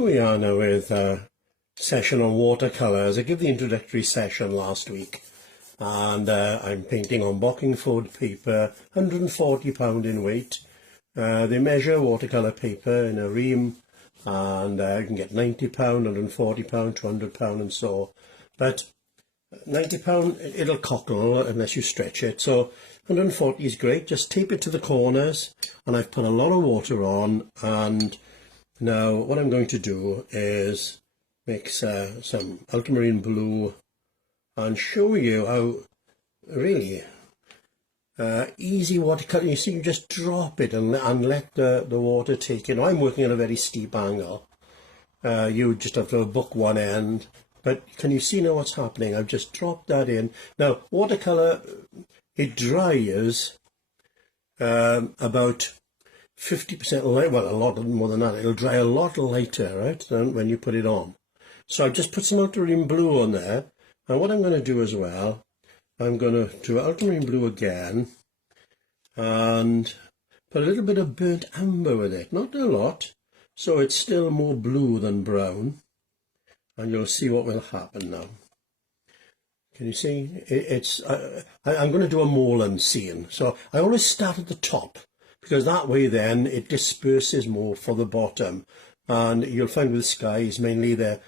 Here we are now with a session on watercolours. I gave the introductory session last week, and I'm painting on Bockingford paper, £140 in weight. They measure watercolour paper in a ream, and you can get £90, £140, £200 and so. But £90, it'll cockle unless you stretch it. So 140 is great. Just tape it to the corners, and I've put a lot of water on. And now what I'm going to do is mix some ultramarine blue and show you how really easy watercolour. You see, you just drop it and let the water take it. I'm working at a very steep angle. You just have to book one end. But can you see now what's happening? I've just dropped that in. Now, watercolour, it dries about 50% light, well, a lot more than that. It'll dry a lot lighter, right, than when you put it on. So I've just put some ultramarine blue on there. And what I'm going to do as well, I'm going to do ultramarine blue again and put a little bit of burnt amber with it. Not a lot, so it's still more blue than brown. And you'll see what will happen now. Can you see? I'm going to do a Moorland scene. So I always start at the top, because that way then it disperses more for the bottom. And you'll find with skies, mainly they're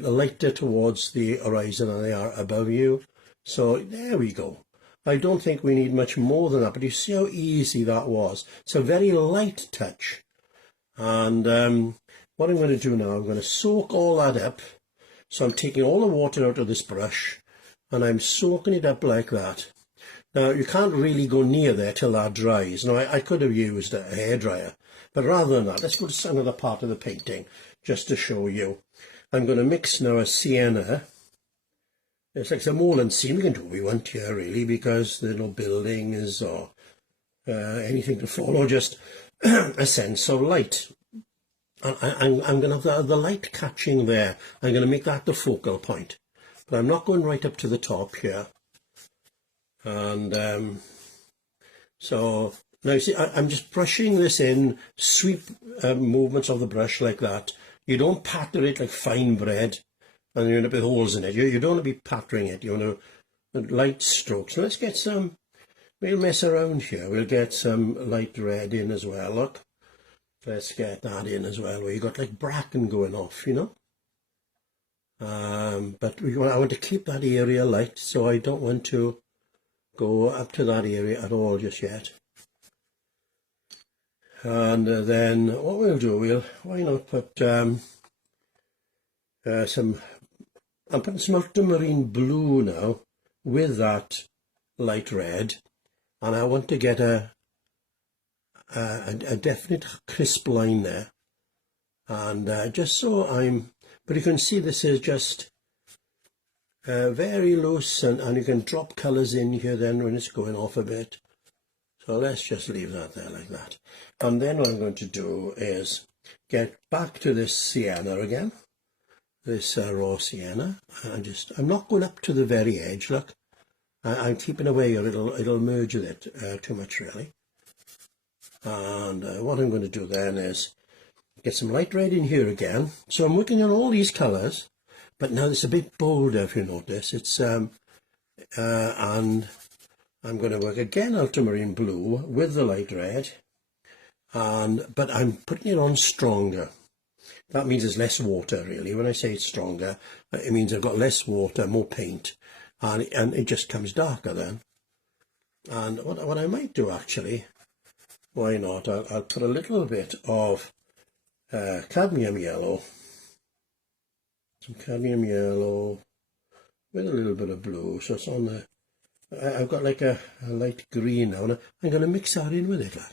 lighter towards the horizon than they are above you. So there we go. I don't think we need much more than that, but you see how easy that was. It's a very light touch. And what I'm going to do now, I'm going to soak all that up. So I'm taking all the water out of this brush and I'm soaking it up like that. Now, you can't really go near there till that dries. Now, I could have used a hairdryer, but rather than that, let's go to another part of the painting just to show you. I'm going to mix now a sienna. It's like some Moorland scene. We can do what we want here, really, because there's no buildings or anything to follow, just a sense of light. I'm going to have the light catching there. I'm going to make that the focal point. But I'm not going right up to the top here. And so now you see, I'm just brushing this in, sweep movements of the brush like that. You don't patter it like fine bread and you end up with holes in it. You don't want to be pattering it. You want to light strokes. Now let's get some, we'll mess around here. We'll get some light red in as well, look. Let's get that in as well, where you got like bracken going off, you know. But I want to keep that area light, so I don't want to go up to that area at all just yet. And then what we'll do, why not put I'm putting some ultramarine blue now with that light red, and I want to get a definite crisp line there, and just so but you can see this is just very loose, and you can drop colours in here then when it's going off a bit. So let's just leave that there like that. And then what I'm going to do is get back to this sienna again, this raw sienna, and I'm not going up to the very edge, look. I'm keeping away, or it'll merge with it too much really. And what I'm going to do then is get some light red in here again. So I'm working on all these colours, but now it's a bit bolder if you notice. It's and I'm going to work again ultramarine blue with the light red, but I'm putting it on stronger. That means there's less water really. When I say it's stronger, it means I've got less water, more paint, and it just comes darker then. And what I might do actually, why not? I'll put a little bit of cadmium yellow, some cadmium yellow with a little bit of blue. So it's on the, I've got like a light green now, and I'm going to mix that in with it. Like.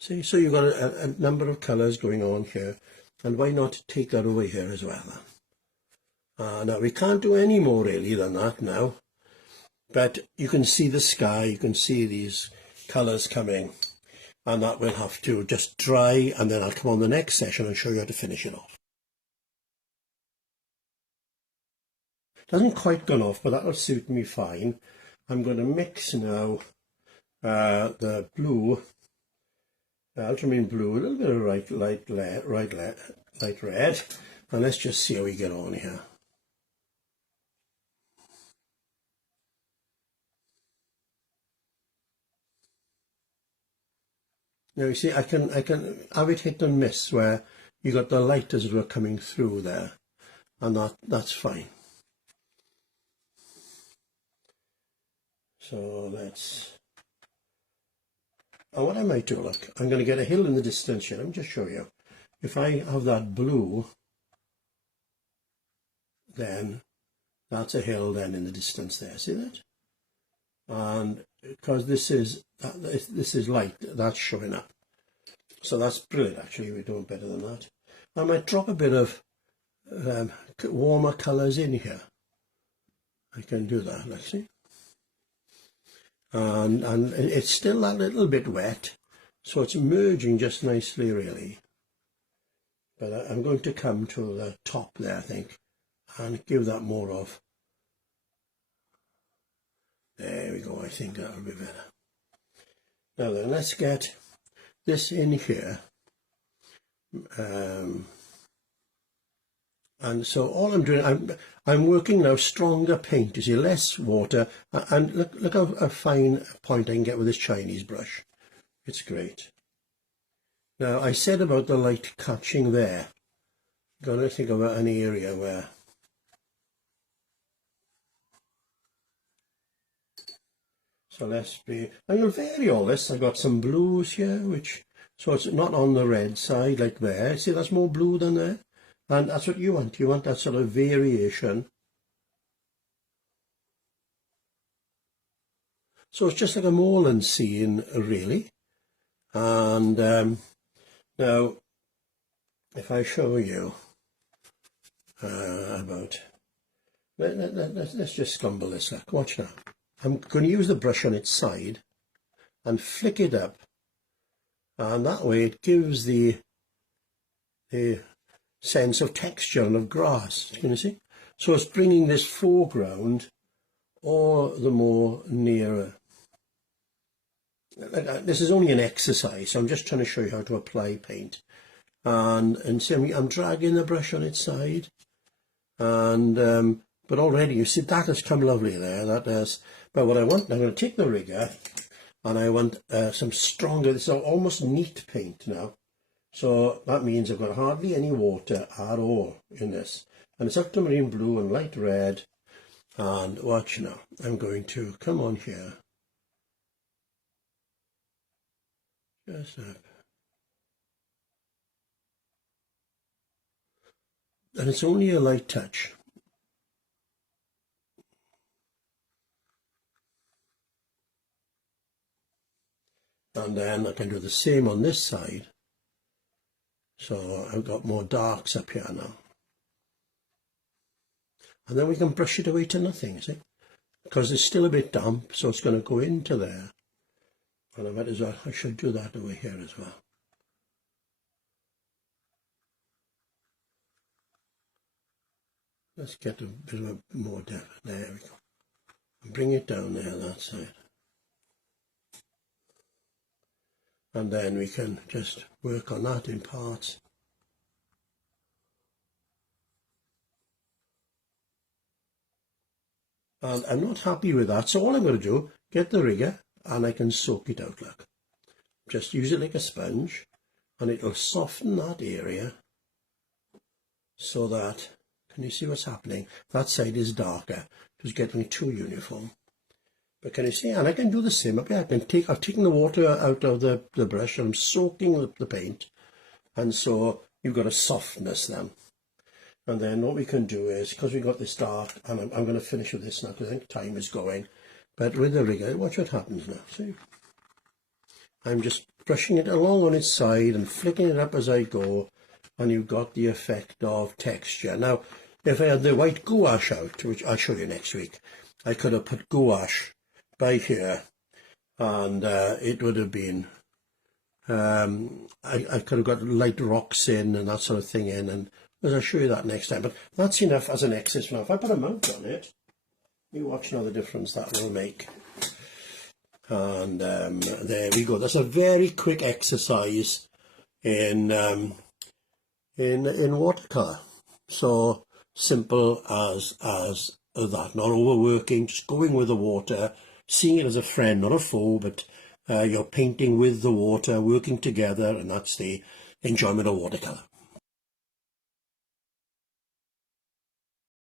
See, so you've got a number of colours going on here, and why not take that over here as well? Now we can't do any more really than that now, but you can see the sky, you can see these colours coming. And that will have to just dry, and then I'll come on the next session and show you how to finish it off. Doesn't quite gone off, but that'll suit me fine. I'm going to mix now the blue, ultramarine blue, a little bit of light red, and let's just see how we get on here. Now you see, I can have it hit and miss where you got the light as it were coming through there, and that's fine. So let's. And what I might do, look, I'm going to get a hill in the distance here. Let me just show you. If I have that blue, then that's a hill then in the distance there. See that? And because this is light, that's showing up. So that's brilliant. Actually, we're doing better than that. I might drop a bit of warmer colours in here. I can do that, let's see. And it's still a little bit wet, so it's merging just nicely, really. But I'm going to come to the top there, I think, and give that more of. There we go, I think that'll be better. Now then, let's get this in here. And so all I'm doing, I'm working now stronger paint, you see, less water, and look how a fine point I can get with this Chinese brush. It's great. Now, I said about the light catching there. Got to think about an area where. So let's be, I'm going to vary all this. I've got some blues here, so it's not on the red side like there. See, that's more blue than there. And that's what you want. You want that sort of variation. So it's just like a moorland scene, really. And now, if I show you about, let's just scumble this up. Watch now. I'm going to use the brush on its side and flick it up, and that way it gives the sense of texture and of grass. Can you see? So it's bringing this foreground all the more nearer. This is only an exercise, so I'm just trying to show you how to apply paint. And see, I'm dragging the brush on its side, and but already you see that has come lovely there. That does. But what I want, I'm going to take the rigger, and I want some stronger. This is almost neat paint now. So that means I've got hardly any water at all in this. And it's ultramarine blue and light red. And watch now, I'm going to come on here. Just up. And it's only a light touch. And then I can do the same on this side. So I've got more darks up here now. And then we can brush it away to nothing, see? Because it's still a bit damp, so it's going to go into there. And I might as well, I should do that over here as well. Let's get a bit of a more depth. There we go. And bring it down there, that side. And then we can just work on that in parts. And I'm not happy with that, so all I'm going to do, get the rigger, and I can soak it out, look. Just use it like a sponge, and it'll soften that area, so that, can you see what's happening? That side is darker, just getting too uniform. But can you see? And I can do the same up here. I've taken the water out of the brush, and I'm soaking the paint, and so you've got a softness then. And then what we can do is, because we've got this dark, and I'm going to finish with this now because I think time is going, but with the rigger, watch what happens now. See? I'm just brushing it along on its side and flicking it up as I go, and you've got the effect of texture. Now, if I had the white gouache out, which I'll show you next week, I could have put gouache by here, and it would have been, I could have got light rocks in and that sort of thing in, and I'll show you that next time. But that's enough as an exercise for now. If I put a mount on it, you watch now the difference that will make. And there we go. That's a very quick exercise in in watercolour. So simple as that, not overworking, just going with the water, seeing it as a friend, not a foe, but you're painting with the water, working together, and that's the enjoyment of watercolour.